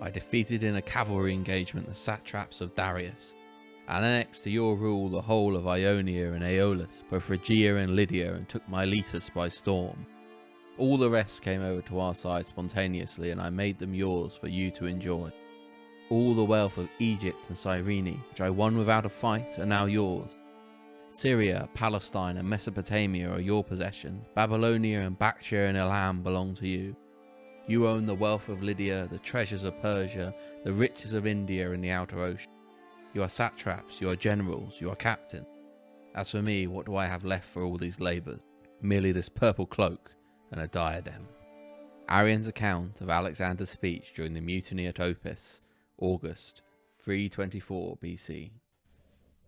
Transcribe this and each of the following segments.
I defeated in a cavalry engagement the satraps of Darius, and annexed to your rule the whole of Ionia and Aeolus, both Phrygia and Lydia, and took Miletus by storm. All the rest came over to our side spontaneously, and I made them yours for you to enjoy. All the wealth of Egypt and Cyrene, which I won without a fight, are now yours. Syria, Palestine and Mesopotamia are your possessions. Babylonia and Bactria and Elam belong to you. You own the wealth of Lydia, the treasures of Persia, the riches of India and the outer ocean. You are satraps, you are generals, you are captains. As for me, what do I have left for all these labours? Merely this purple cloak and a diadem. Arrian's account of Alexander's speech during the mutiny at Opis, August 324 BC.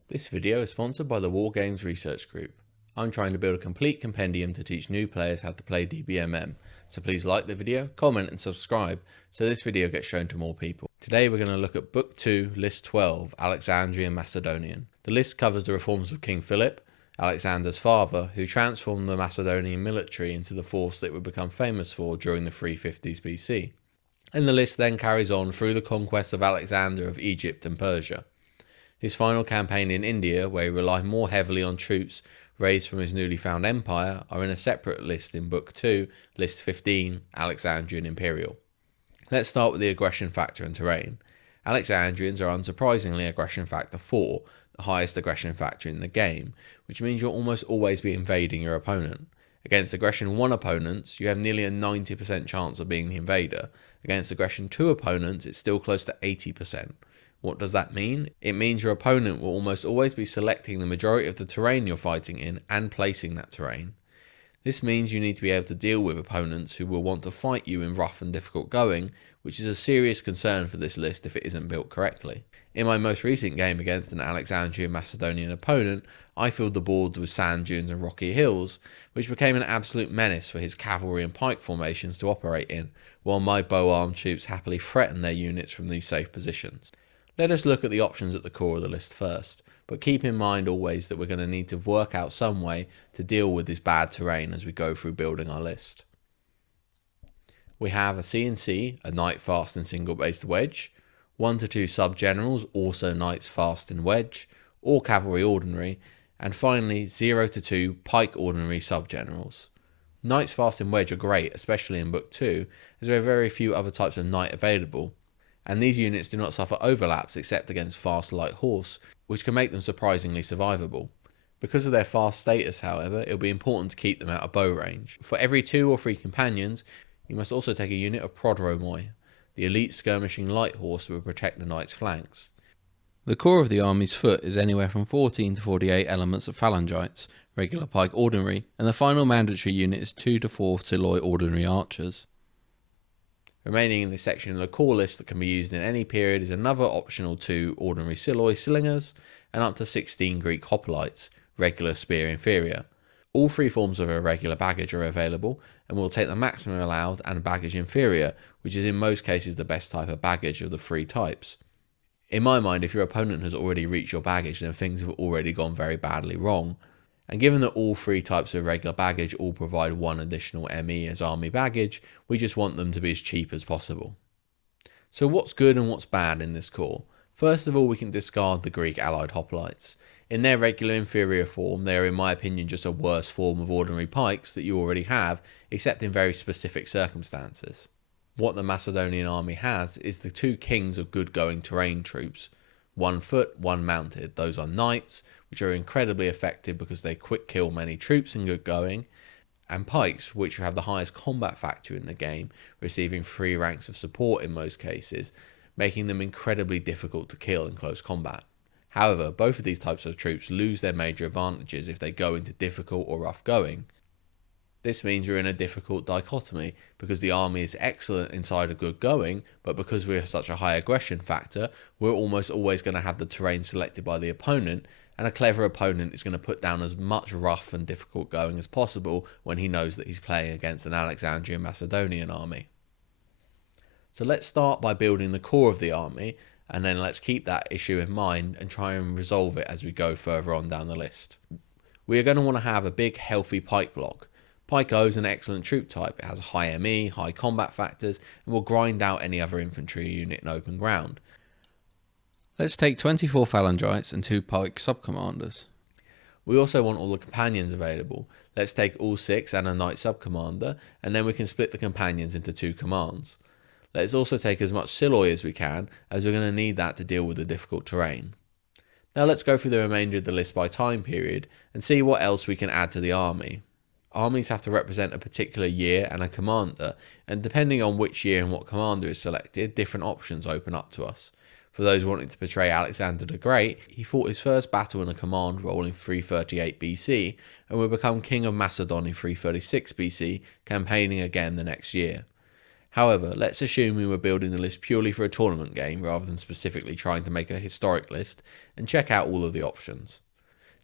This video is sponsored by the War Games Research Group. I'm trying to build a complete compendium to teach new players how to play DBMM, so please like the video, comment and subscribe so this video gets shown to more people. Today we're going to look at Book 2, List 12, Alexandrian Macedonian. The list covers the reforms of King Philip, Alexander's father, who transformed the Macedonian military into the force that it would become famous for during the 350s BC. And the list then carries on through the conquest of Alexander of Egypt and Persia. His final campaign in India, where he relied more heavily on troops raised from his newly found empire, are in a separate list in Book 2, List 15, Alexandrian Imperial. Let's start with the aggression factor and terrain. Alexandrians are unsurprisingly aggression factor 4, the highest aggression factor in the game, which means you'll almost always be invading your opponent. Against aggression 1 opponents, you have nearly a 90% chance of being the invader. Against aggression 2 opponents, it's still close to 80%. What does that mean? It means your opponent will almost always be selecting the majority of the terrain you're fighting in and placing that terrain. This means you need to be able to deal with opponents who will want to fight you in rough and difficult going, which is a serious concern for this list if it isn't built correctly. In my most recent game against an Alexandrian Macedonian opponent, I filled the boards with sand dunes and rocky hills, which became an absolute menace for his cavalry and pike formations to operate in, while my bow-armed troops happily threatened their units from these safe positions. Let us look at the options at the core of the list first, but keep in mind always that we're going to need to work out some way to deal with this bad terrain as we go through building our list. We have a C&C, a knight fast and single based wedge, 1 to 2 sub-generals, also knights fast and wedge, or cavalry ordinary, and finally 0 to 2 pike ordinary sub-generals. Knights fast and wedge are great, especially in Book 2, as there are very few other types of knight available, and these units do not suffer overlaps except against fast light horse, which can make them surprisingly survivable. Because of their fast status, however, it will be important to keep them out of bow range. For every 2 or 3 companions, you must also take a unit of prodromoi, the elite skirmishing light horse that will protect the knight's flanks. The core of the army's foot is anywhere from 14 to 48 elements of phalangites, regular pike ordinary, and the final mandatory unit is 2 to 4 Siloi ordinary archers. Remaining in this section of the core list that can be used in any period is another optional 2 ordinary Siloi slingers and up to 16 Greek hoplites, regular spear inferior. All 3 forms of irregular baggage are available, and we'll take the maximum allowed and baggage inferior, which is in most cases the best type of baggage of the 3 types. In my mind, if your opponent has already reached your baggage, then things have already gone very badly wrong. And given that all 3 types of regular baggage all provide 1 additional ME as army baggage, we just want them to be as cheap as possible. So what's good and what's bad in this core? First of all, we can discard the Greek allied hoplites. In their regular inferior form, they are in my opinion just a worse form of ordinary pikes that you already have, except in very specific circumstances. What the Macedonian army has is the 2 kings of good going terrain troops, 1 foot, 1 mounted. Those are knights, which are incredibly effective because they quick kill many troops in good going, and pikes, which have the highest combat factor in the game, receiving 3 ranks of support in most cases, making them incredibly difficult to kill in close combat. However, both of these types of troops lose their major advantages if they go into difficult or rough going. This means we're in a difficult dichotomy because the army is excellent inside a good going, but because we have such a high aggression factor, we're almost always going to have the terrain selected by the opponent, and a clever opponent is going to put down as much rough and difficult going as possible when he knows that he's playing against an Alexandrian Macedonian army. So let's start by building the core of the army, and then let's keep that issue in mind and try and resolve it as we go further on down the list. We are going to want to have a big healthy pike block. Pike O is an excellent troop type. It has high ME, high combat factors, and will grind out any other infantry unit in open ground. Let's take 24 phalangites and 2 pike subcommanders. We also want all the companions available. Let's take all 6 and a knight subcommander, and then we can split the companions into 2 commands. Let's also take as much Siloi as we can, as we're going to need that to deal with the difficult terrain. Now let's go through the remainder of the list by time period, and see what else we can add to the army. Armies have to represent a particular year and a commander, and depending on which year and what commander is selected, different options open up to us. For those wanting to portray Alexander the Great, he fought his first battle in a command role in 338 BC, and will become King of Macedon in 336 BC, campaigning again the next year. However, let's assume we were building the list purely for a tournament game rather than specifically trying to make a historic list, and check out all of the options.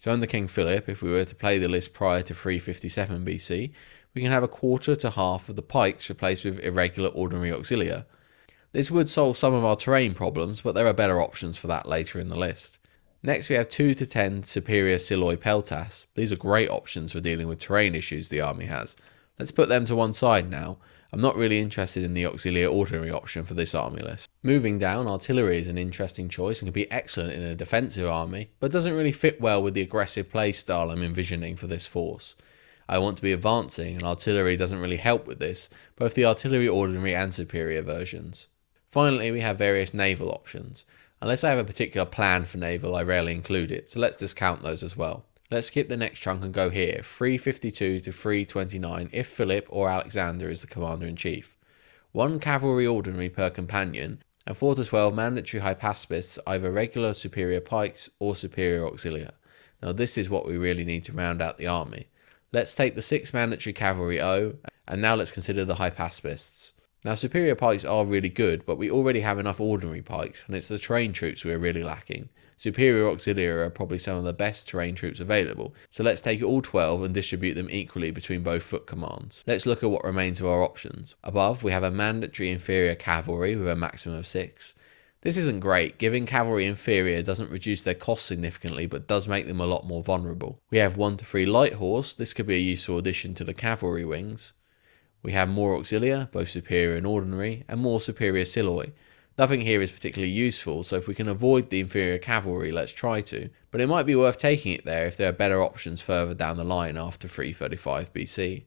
So under King Philip, if we were to play the list prior to 357 BC, we can have a quarter to half of the pikes replaced with irregular ordinary auxilia. This would solve some of our terrain problems, but there are better options for that later in the list. Next we have 2 to 10 superior Siloi peltas. These are great options for dealing with terrain issues the army has. Let's put them to one side now. I'm not really interested in the auxilia ordinary option for this army list. Moving down, artillery is an interesting choice and can be excellent in a defensive army, but doesn't really fit well with the aggressive play style I'm envisioning for this force. I want to be advancing, and artillery doesn't really help with this, both the artillery ordinary and superior versions. Finally, we have various naval options. Unless I have a particular plan for naval, I rarely include it, so let's discount those as well. Let's skip the next chunk and go here, 352 to 329 if Philip or Alexander is the commander-in-chief. 1 cavalry ordinary per companion, and 4 to 12 mandatory hypaspists, either regular superior pikes or superior auxilia. Now this is what we really need to round out the army. Let's take the 6 mandatory cavalry O, and now let's consider the hypaspists. Now superior pikes are really good, but we already have enough ordinary pikes, and it's the terrain troops we're really lacking. Superior auxilia are probably some of the best terrain troops available, so let's take all 12 and distribute them equally between both foot commands. Let's look at what remains of our options. Above, we have a mandatory inferior cavalry with a maximum of 6. This isn't great. Giving cavalry inferior doesn't reduce their cost significantly, but does make them a lot more vulnerable. We have 1 to 3 light horse. This could be a useful addition to the cavalry wings. We have more auxilia, both superior and ordinary, and more superior Siloi. Nothing here is particularly useful, so if we can avoid the inferior cavalry, let's try to, but it might be worth taking it there if there are better options further down the line after 335 BC.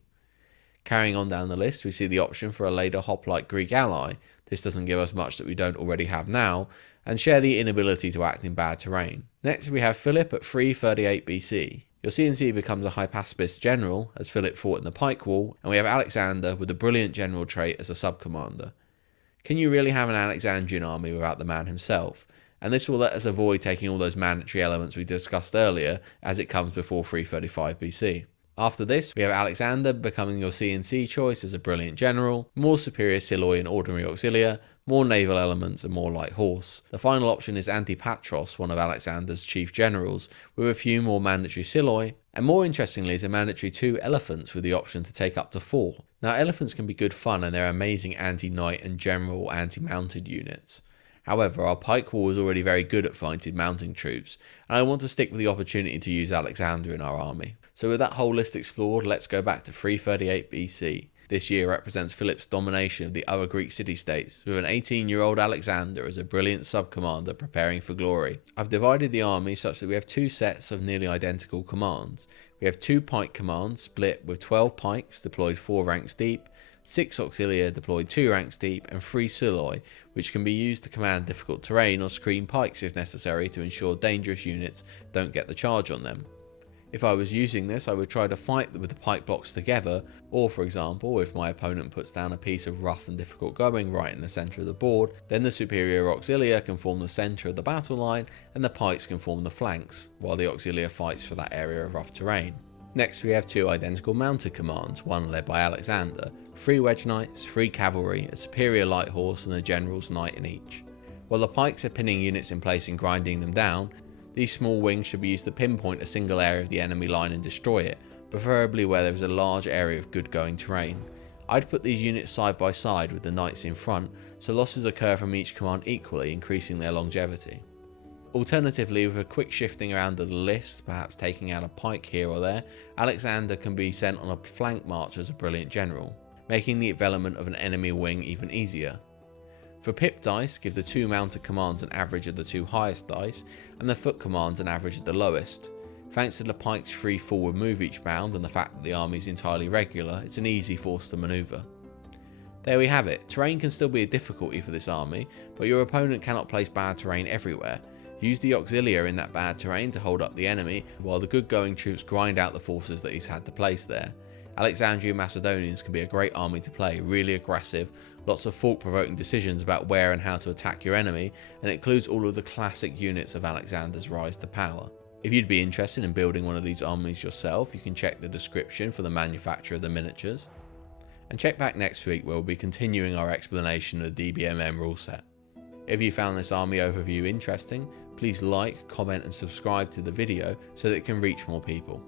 Carrying on down the list, we see the option for a later hoplite Greek ally. This doesn't give us much that we don't already have now, and share the inability to act in bad terrain. Next we have Philip at 338 BC. Your CNC becomes a hypaspist general, as Philip fought in the Pike Wall, and we have Alexander with the brilliant general trait as a sub-commander. Can you really have an Alexandrian army without the man himself? And this will let us avoid taking all those mandatory elements we discussed earlier, as it comes before 335 BC. After this, we have Alexander becoming your CNC choice as a brilliant general, more superior Siloi and ordinary auxilia, more naval elements and more light horse. The final option is Antipatros, one of Alexander's chief generals, with a few more mandatory Siloi, and more interestingly is a mandatory 2 elephants with the option to take up to 4. Now elephants can be good fun and they're amazing anti-knight and general anti-mounted units. However, our pike wall is already very good at fighting mounting troops, and I want to stick with the opportunity to use Alexander in our army. So with that whole list explored, let's go back to 338 BC. This year represents Philip's domination of the other Greek city-states, with an 18-year-old Alexander as a brilliant sub-commander preparing for glory. I've divided the army such that we have 2 sets of nearly identical commands. We have 2 pike commands split with 12 pikes deployed 4 ranks deep, 6 auxilia deployed 2 ranks deep, and 3 Siloi, which can be used to command difficult terrain or screen pikes if necessary to ensure dangerous units don't get the charge on them. If I was using this, I would try to fight with the pike blocks together, or for example, if my opponent puts down a piece of rough and difficult going right in the centre of the board, then the superior auxilia can form the centre of the battle line, and the pikes can form the flanks, while the auxilia fights for that area of rough terrain. Next we have 2 identical mounted commands, one led by Alexander, 3 wedge knights, 3 cavalry, a superior light horse and a general's knight in each. While the pikes are pinning units in place and grinding them down, these small wings should be used to pinpoint a single area of the enemy line and destroy it, preferably where there is a large area of good going terrain. I'd put these units side by side with the knights in front, so losses occur from each command equally, increasing their longevity. Alternatively, with a quick shifting around of the list, perhaps taking out a pike here or there, Alexander can be sent on a flank march as a brilliant general, making the development of an enemy wing even easier. For pip dice, give the 2 mounted commands an average of the 2 highest dice, and the foot commands an average of the lowest. Thanks to the pike's free forward move each bound and the fact that the army is entirely regular, it's an easy force to manoeuvre. There we have it. Terrain can still be a difficulty for this army, but your opponent cannot place bad terrain everywhere. Use the auxilia in that bad terrain to hold up the enemy, while the good going troops grind out the forces that he's had to place there. Alexandrian Macedonians can be a great army to play, really aggressive, lots of thought-provoking decisions about where and how to attack your enemy, and it includes all of the classic units of Alexander's rise to power. If you'd be interested in building one of these armies yourself, you can check the description for the manufacture of the miniatures. And check back next week where we'll be continuing our explanation of the DBMM rule set. If you found this army overview interesting, please like, comment and subscribe to the video so that it can reach more people.